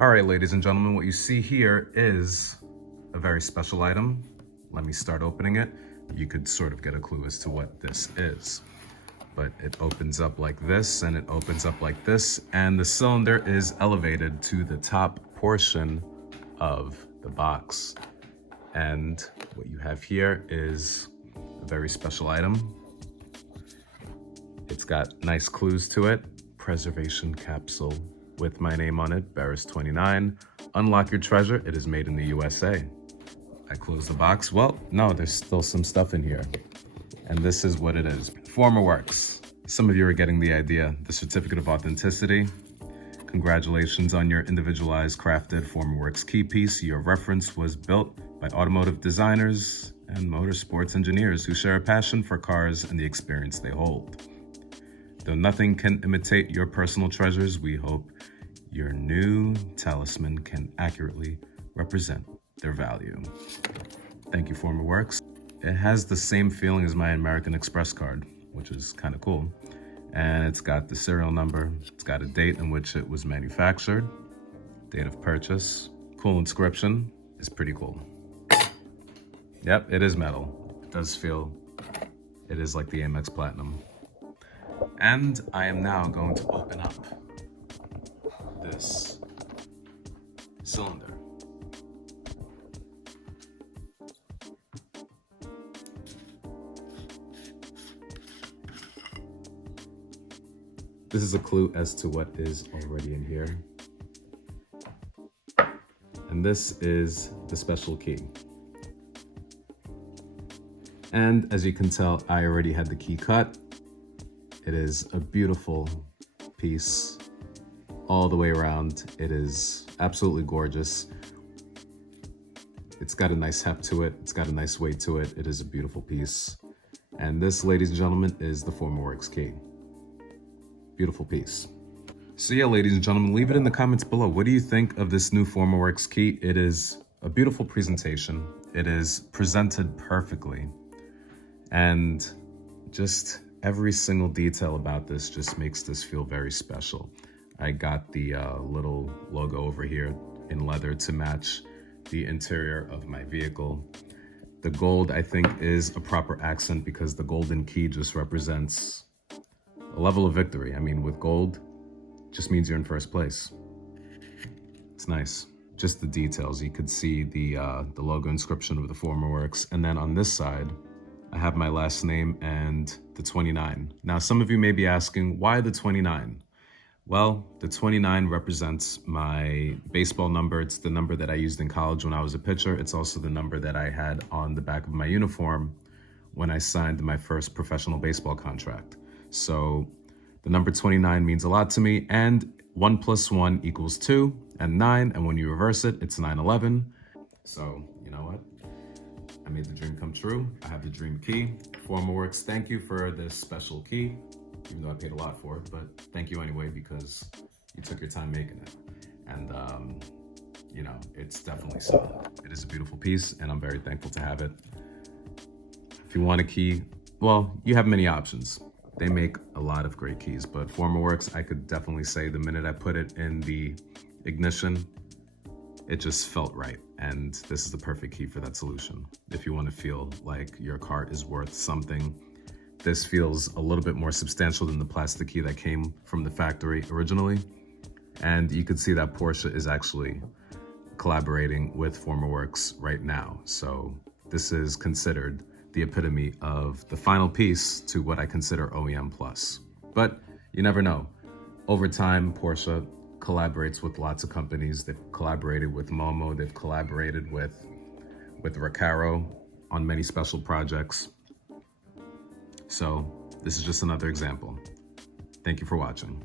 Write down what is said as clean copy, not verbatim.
All right, ladies and gentlemen, what you see here is a very special item. Let me start opening it. You could sort of get a clue as to what this is. But it opens up like this, and it opens up like this, and the cylinder is elevated to the top portion of the box. And what you have here is a very special item. It's got nice clues to it. Preservation capsule with my name on it, Barris29. Unlock your treasure, it is made in the USA. I close the box. Well, no, there's still some stuff in here. And this is what it is. Formawerx. Some of you are getting the idea. The certificate of authenticity. Congratulations on your individualized crafted Formawerx key piece. Your reference was built by automotive designers and motorsports engineers who share a passion for cars and the experience they hold. Though nothing can imitate your personal treasures, we hope your new talisman can accurately represent their value. Thank you, Formawerx. It has the same feeling as my American Express card, which is kind of cool. And it's got the serial number. It's got a date in which it was manufactured, date of purchase. Cool inscription. It's pretty cool. Yep, it is metal. It does feel, it is like the Amex Platinum. And I am now going to open up this cylinder. This is a clue as to what is already in here. And this is the special key. And as you can tell, I already had the key cut. It is a beautiful piece all the way around. It is absolutely gorgeous. It's got a nice heft to it. It's got a nice weight to it. It is a beautiful piece. And this, ladies and gentlemen, is the Formawerx key. Beautiful piece. So yeah, ladies and gentlemen, leave it in the comments below. What do you think of this new Formawerx key? It is a beautiful presentation. It is presented perfectly. And just every single detail about this just makes this feel very special. I got the little logo over here in leather to match the interior of my vehicle. The gold, I think, is a proper accent because the golden key just represents a level of victory. I mean, with gold, just means you're in first place. It's nice. Just the details. You could see the logo inscription of the Formawerx. And then on this side, I have my last name and the 29. Now, some of you may be asking, why the 29? Well, the 29 represents my baseball number. It's the number that I used in college when I was a pitcher. It's also the number that I had on the back of my uniform when I signed my first professional baseball contract. So the number 29 means a lot to me, and 1 + 1 = 2, and 9, and when you reverse it, it's 9/11. So, you know what? I made the dream come true. I have the dream key. Formawerx, thank you for this special key, even though I paid a lot for it, but thank you anyway because you took your time making it. And, you know, it's definitely solid. It is a beautiful piece, and I'm very thankful to have it. If you want a key, well, you have many options. They make a lot of great keys, but Formawerx, I could definitely say the minute I put it in the ignition, it just felt right. And this is the perfect key for that solution. If you want to feel like your car is worth something, this feels a little bit more substantial than the plastic key that came from the factory originally. And you could see that Porsche is actually collaborating with Formawerx right now. So this is considered the epitome of the final piece to what I consider OEM Plus. But you never know. Over time, Porsche collaborates with lots of companies. They've collaborated with Momo. They've collaborated with Recaro on many special projects. So this is just another example. Thank you for watching.